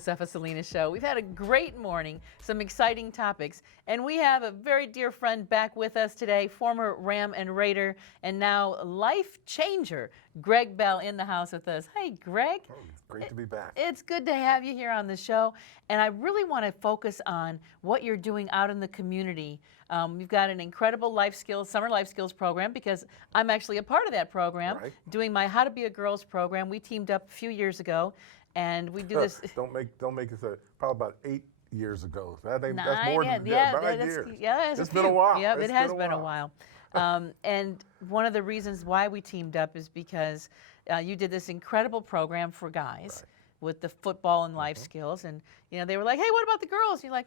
Josefa Salinas Show. We've had a great morning, some exciting topics, and we have a very dear friend back with us today, former Ram and Raider, and now life changer, Greg Bell, in the house with us. Hey, Greg. Oh, it's great to be back. It's good to have you here on the show, and I really want to focus on what you're doing out in the community. You've got an incredible summer life skills program, because I'm actually a part of that program, doing my How to Be a Girls program. We teamed up a few years ago, and we do this. don't make it say probably about 8 years ago. That's more than 9 years. Yeah, it's been a while. Yeah, it has been a while. And one of the reasons why we teamed up is because you did this incredible program for guys with the football and life skills, and they were like, "Hey, what about the girls?" And you're like,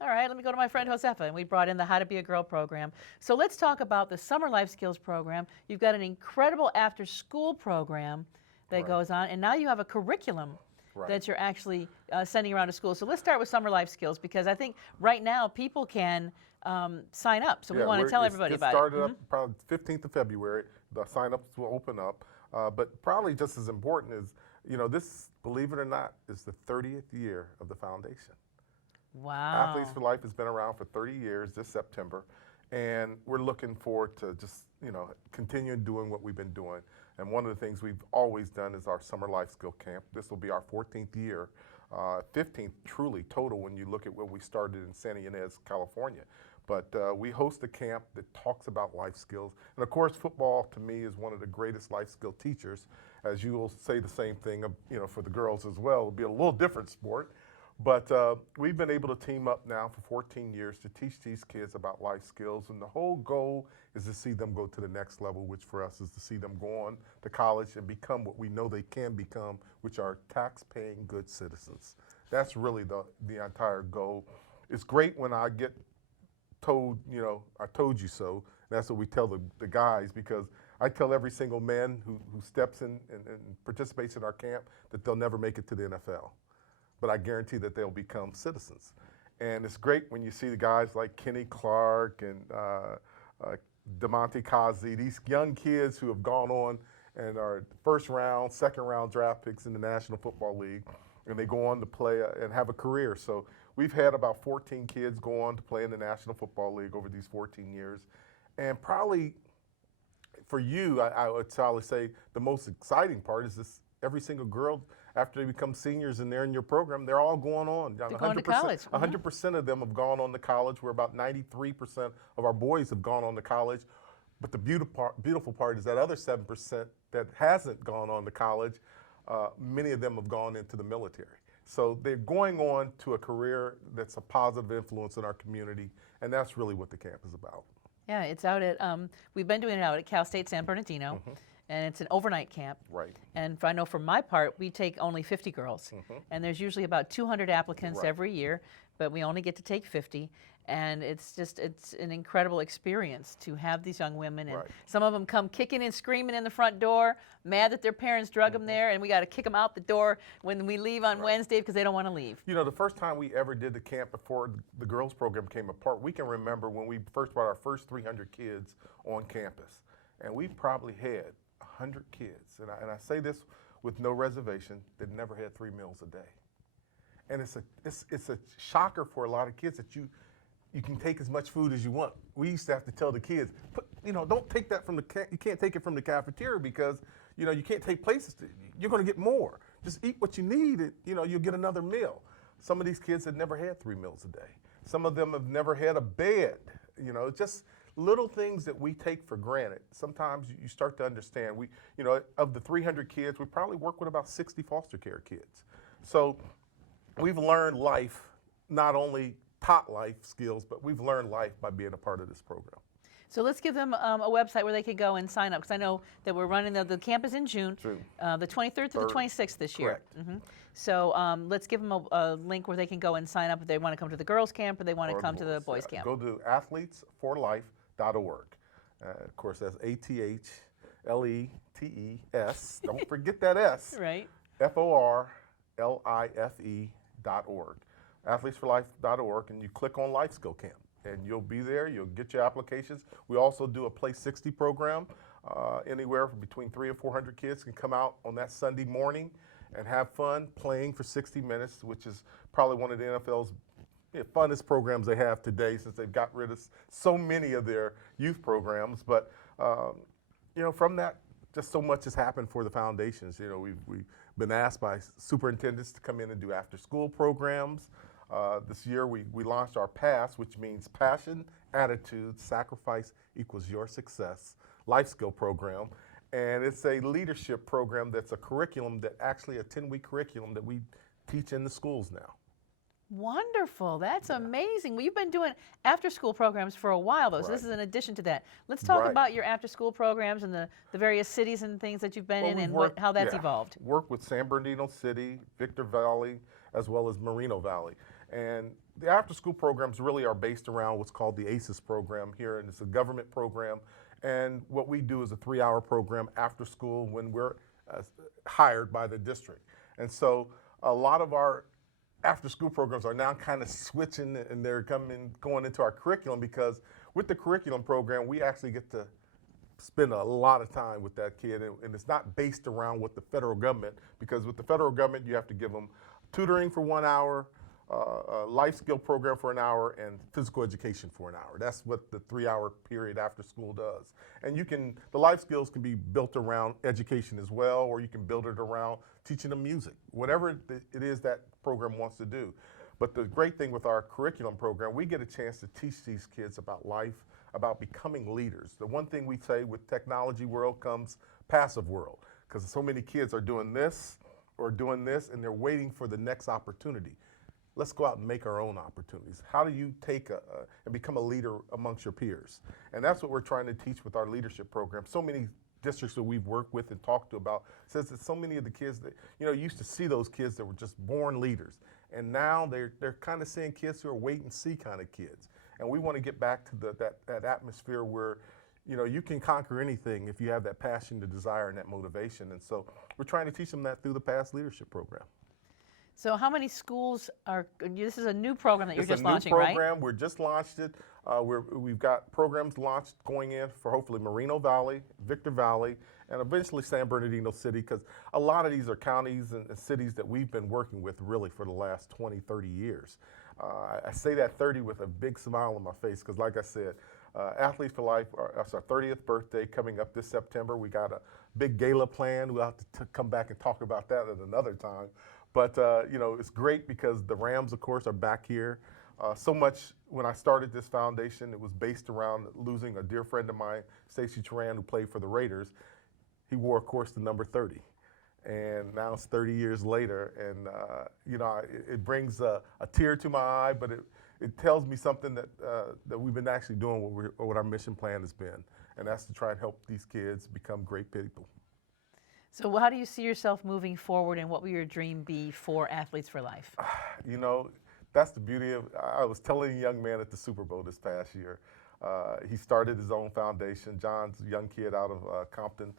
all right, let me go to my friend Josefa, and we brought in the How to Be a Girl program. So let's talk about the summer life skills program. You've got an incredible after-school program that goes on, and now you have a curriculum that you're actually sending around to school. So let's start with summer life skills, because I think right now people can sign up. So we want to tell everybody about it. It started up probably 15th of February. The sign-ups will open up. But probably just as important is, this, believe it or not, is the 30th year of the foundation. Wow. Athletes for Life has been around for 30 years this September, and we're looking forward to just, continuing doing what we've been doing. And one of the things we've always done is our Summer Life Skill Camp. This will be our 14th year, 15th truly total when you look at what we started in Santa Ynez, California. But we host a camp that talks about life skills. And of course, football to me is one of the greatest life skill teachers. As you will say the same thing, for the girls as well. It'll be a little different sport. But we've been able to team up now for 14 years to teach these kids about life skills. And the whole goal is to see them go to the next level, which for us is to see them go on to college and become what we know they can become, which are tax-paying good citizens. That's really the entire goal. It's great when I get told, I told you so. That's what we tell the guys, because I tell every single man who steps in and participates in our camp that they'll never make it to the NFL. But I guarantee that they'll become citizens. And it's great when you see the guys like Kenny Clark and DeMonte Kazi, these young kids who have gone on and are first round, second round draft picks in the National Football League, and they go on to play and have a career. So we've had about 14 kids go on to play in the National Football League over these 14 years. And probably for you, I would probably say the most exciting part is this: every single girl, after they become seniors and they're in your program, they're all going on. They're going to college. 100% of them have gone on to college. We're about 93% of our boys have gone on to college. But the beautiful part is that other 7% that hasn't gone on to college, many of them have gone into the military. So they're going on to a career that's a positive influence in our community, and that's really what the camp is about. Yeah, it's out at, we've been doing it out at Cal State San Bernardino. And it's an overnight camp. Right. And I know for my part, we take only 50 girls. And there's usually about 200 applicants every year, but we only get to take 50. And it's an incredible experience to have these young women. And some of them come kicking and screaming in the front door, mad that their parents drug them there, and we got to kick them out the door when we leave on Wednesday because they don't want to leave. The first time we ever did the camp before the girls program came apart, we can remember when we first brought our first 300 kids on campus. And we probably had 100 kids, and I say this with no reservation, that never had 3 meals a day. And it's a shocker for a lot of kids that you can take as much food as you want. We used to have to tell the kids, don't take that from you can't take it from the cafeteria, because you can't take places. You're going to get more. Just eat what you need, and you'll get another meal. Some of these kids had never had 3 meals a day. Some of them have never had a bed. Just little things that we take for granted. Sometimes you start to understand. Of the 300 kids, we probably work with about 60 foster care kids. So we've learned life, not only taught life skills, but we've learned life by being a part of this program. So let's give them a website where they can go and sign up, because I know that we're running the camp is in June, the 23rd to the 26th this year. So let's give them a link where they can go and sign up if they want to come to the girls' camp or they want to come to the boys' camp. Go to athletesforlife.org. Of course, that's ATHLETES. Don't forget that S. Right. FORLIFE.org. Athletesforlife.org, and you click on Life Skill Camp, and you'll be there. You'll get your applications. We also do a Play 60 program. Anywhere from between 300 and 400 kids can come out on that Sunday morning and have fun playing for 60 minutes, which is probably one of the NFL's funnest programs they have today, since they've got rid of so many of their youth programs. But from that, just so much has happened for the foundations. We've been asked by superintendents to come in and do after-school programs. This year we launched our PASS, which means Passion, Attitude, Sacrifice Equals Your Success life skill program. And it's a leadership program that's a curriculum that actually a 10-week curriculum that we teach in the schools now. Wonderful. That's amazing. Well, you've been doing after-school programs for a while, though, so this is in addition to that. Let's talk about your after-school programs and the various cities and things that you've been in and how that's evolved. Worked with San Bernardino City, Victor Valley, as well as Moreno Valley. And the after-school programs really are based around what's called the ACES program here, and it's a government program. And what we do is a 3-hour program after school when we're hired by the district. And so a lot of our after-school programs are now kind of switching, and they're going into our curriculum, because with the curriculum program, we actually get to spend a lot of time with that kid, and it's not based around what the federal government, because with the federal government, you have to give them tutoring for 1 hour, a life skill program for an hour, and physical education for an hour. That's what the 3-hour period after school does. And the life skills can be built around education as well, or you can build it around teaching them music, whatever it is that program wants to do. But the great thing with our curriculum program, we get a chance to teach these kids about life, about becoming leaders. The one thing we say, with technology world comes passive world, because so many kids are doing this or doing this, and they're waiting for the next opportunity. Let's go out and make our own opportunities. How do you take and become a leader amongst your peers? And that's what we're trying to teach with our leadership program. So many districts that we've worked with and talked to about says that so many of the kids that used to see those kids that were just born leaders, and now they're kind of seeing kids who are wait and see kind of kids. And we want to get back to that atmosphere where you can conquer anything if you have that passion, the desire, and that motivation. And so we're trying to teach them that through the PASS leadership program. So how many schools this is a new program that you're just launching, right? It's a new program. We're just launched it. We've got programs launched going in for hopefully Moreno Valley, Victor Valley, and eventually San Bernardino City, because a lot of these are counties and cities that we've been working with really for the last 20, 30 years. I say that 30 with a big smile on my face, because like I said, Athletes for Life, that's our 30th birthday coming up this September. We got a big gala plan. We'll have to come back and talk about that at another time. But, it's great because the Rams, of course, are back here. So much, when I started this foundation, it was based around losing a dear friend of mine, Stacey Turan, who played for the Raiders. He wore, of course, the number 30. And now it's 30 years later, and, it brings a tear to my eye, but it tells me something that we've been actually doing, what our mission plan has been, and that's to try and help these kids become great people. So how do you see yourself moving forward, and what will your dream be for Athletes for Life? That's the beauty of, I was telling a young man at the Super Bowl this past year, he started his own foundation. John's a young kid out of Compton.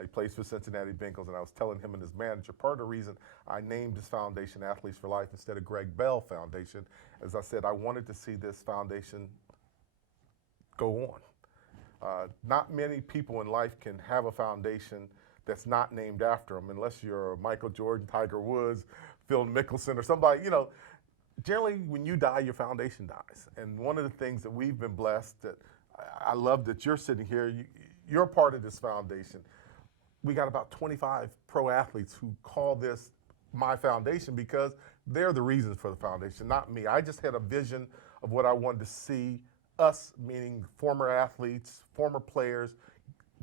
He plays for Cincinnati Bengals, and I was telling him and his manager, part of the reason I named this foundation Athletes for Life instead of Greg Bell Foundation, as I said, I wanted to see this foundation go on. Not many people in life can have a foundation that's not named after them, unless you're Michael Jordan, Tiger Woods, Phil Mickelson, or somebody. Generally, when you die, your foundation dies. And one of the things that we've been blessed, that I love that you're sitting here, you're part of this foundation. We got about 25 pro athletes who call this my foundation because they're the reasons for the foundation, not me. I just had a vision of what I wanted to see us, meaning former athletes, former players,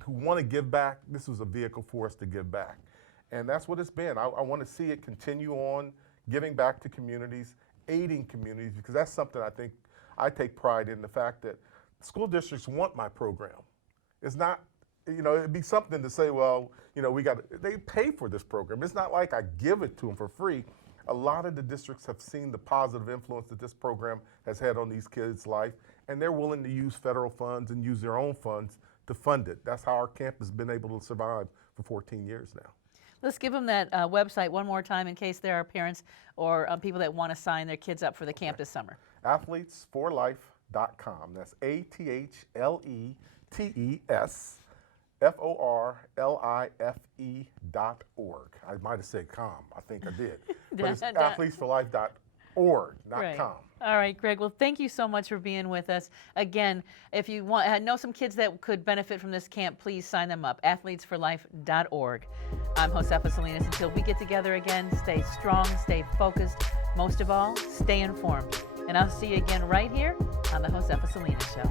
who want to give back. This was a vehicle for us to give back. And that's what it's been. I want to see it continue on, giving back to communities, aiding communities, because that's something I think I take pride in, the fact that school districts want my program. It's not, it'd be something to say, well, they pay for this program. It's not like I give it to them for free. A lot of the districts have seen the positive influence that this program has had on these kids' life, and they're willing to use federal funds and use their own funds to fund it. That's how our camp has been able to survive for 14 years now. Let's give them that website one more time in case there are parents or people that want to sign their kids up for the camp this summer. Athletesforlife.com. That's ATHLETES FORLIFE.org. I might have said com. I think I did. But it's athletesforlife.org, not Right. com. All right, Greg. Well, thank you so much for being with us. Again, if you know some kids that could benefit from this camp, please sign them up. athletesforlife.org. I'm Josefa Salinas. Until we get together again, stay strong, stay focused. Most of all, stay informed. And I'll see you again right here on the Josefa Salinas Show.